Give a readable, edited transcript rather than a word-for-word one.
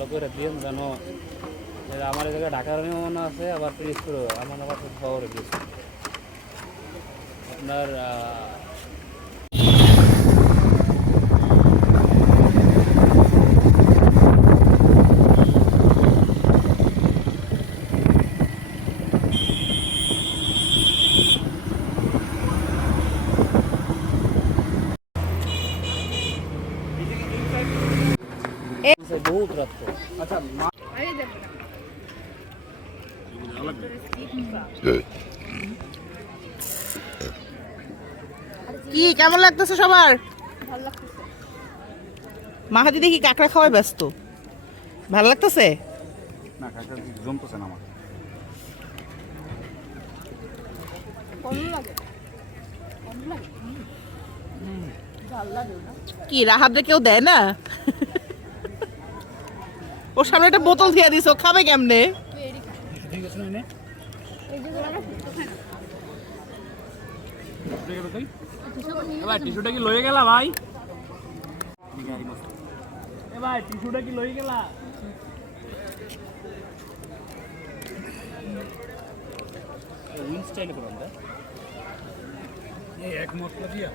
ভালো করে দিন যেন আমার এই জায়গায় ঢাকার মেহমান আছে, আবার পিরিজপুর আমার আবার শহরে গেছে আপনার বহুত রাত্রে। আচ্ছা কি কেমন লাগতেছে সবার? মাহাদি দেখি কাঁকড়া খাওয়ায় ব্যস্ত। ভালো লাগতেছে? না কাকা জমতেছে না আমার। কি রাহাতরে কেউ দেয় না? ওর সামনে একটা বোতল দিয়ে দিস, ও খাবে কেমনে? টিস্যুটা কি লয়ে গেলা ভাই? ভাই টিস্যুটা কি লয়ে গেলা? উইন স্টাইল করো আমরা এই এক মশলা দিয়া